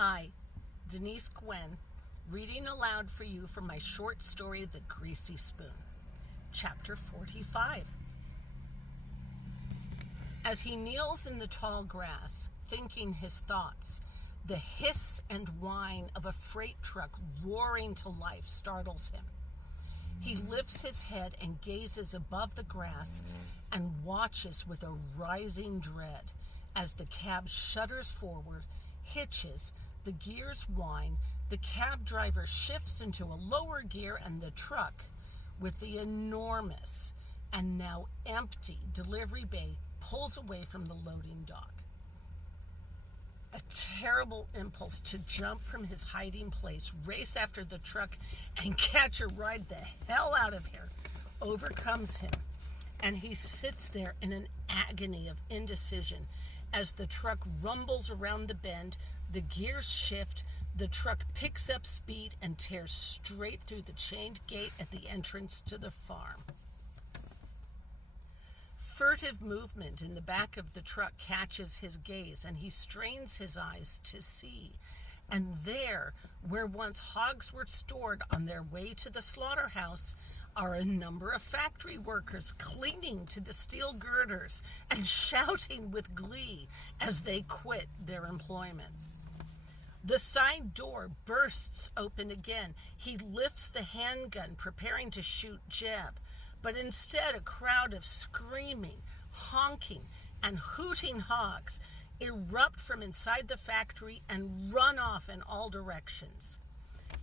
Hi, Denise Gwen, reading aloud for you from my short story, The Greasy Spoon, Chapter 45. As he kneels in the tall grass, thinking his thoughts, the hiss and whine of a freight truck roaring to life startles him. He lifts his head and gazes above the grass and watches with a rising dread as the cab shudders forward, hitches, the gears whine, the cab driver shifts into a lower gear, and the truck, with the enormous and now empty delivery bay, pulls away from the loading dock. A terrible impulse to jump from his hiding place, race after the truck, and catch a ride the hell out of here overcomes him, and he sits there in an agony of indecision as the truck rumbles around the bend, the gears shift, the truck picks up speed and tears straight through the chained gate at the entrance to the farm. Furtive movement in the back of the truck catches his gaze, and he strains his eyes to see. And there, where once hogs were stored on their way to the slaughterhouse, are a number of factory workers clinging to the steel girders and shouting with glee as they quit their employment. The side door bursts open again. He lifts the handgun, preparing to shoot Jeb, but instead a crowd of screaming, honking, and hooting hogs erupt from inside the factory and run off in all directions.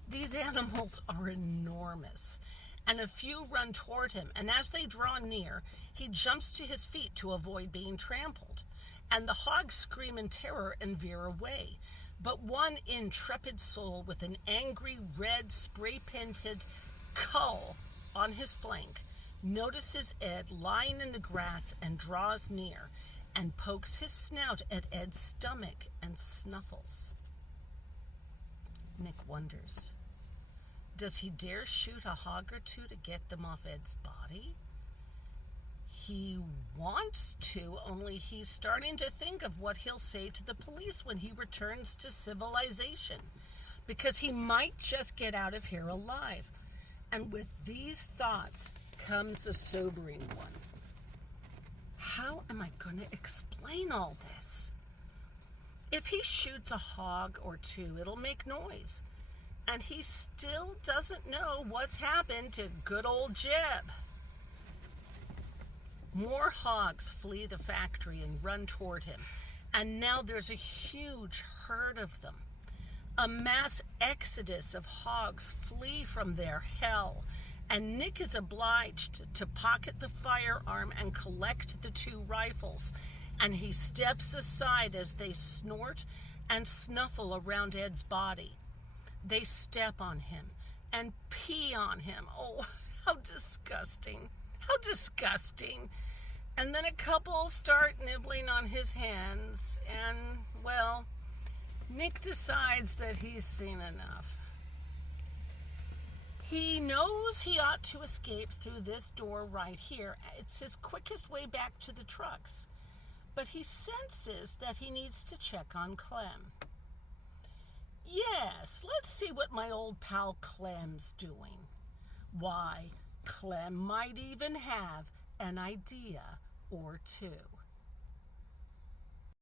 These animals are enormous, and a few run toward him, and as they draw near, he jumps to his feet to avoid being trampled, and the hogs scream in terror and veer away. But one intrepid soul with an angry red spray-painted cull on his flank notices Ed lying in the grass and draws near and pokes his snout at Ed's stomach and snuffles. Nick wonders, does he dare shoot a hog or two to get them off Ed's body? He wants to, only he's starting to think of what he'll say to the police when he returns to civilization, because he might just get out of here alive. And with these thoughts comes a sobering one. How am I going to explain all this? If he shoots a hog or two, it'll make noise. And he still doesn't know what's happened to good old Jeb. More hogs flee the factory and run toward him, and now there's a huge herd of them. A mass exodus of hogs flee from their hell, and Nick is obliged to pocket the firearm and collect the two rifles, and he steps aside as they snort and snuffle around Ed's body. They step on him and pee on him. Oh, how disgusting. How disgusting. And then a couple start nibbling on his hands, and, well, Nick decides that he's seen enough. He knows he ought to escape through this door right here. It's his quickest way back to the trucks. But he senses that he needs to check on Clem. Yes, let's see what my old pal Clem's doing. Why, Clem might even have an idea or two.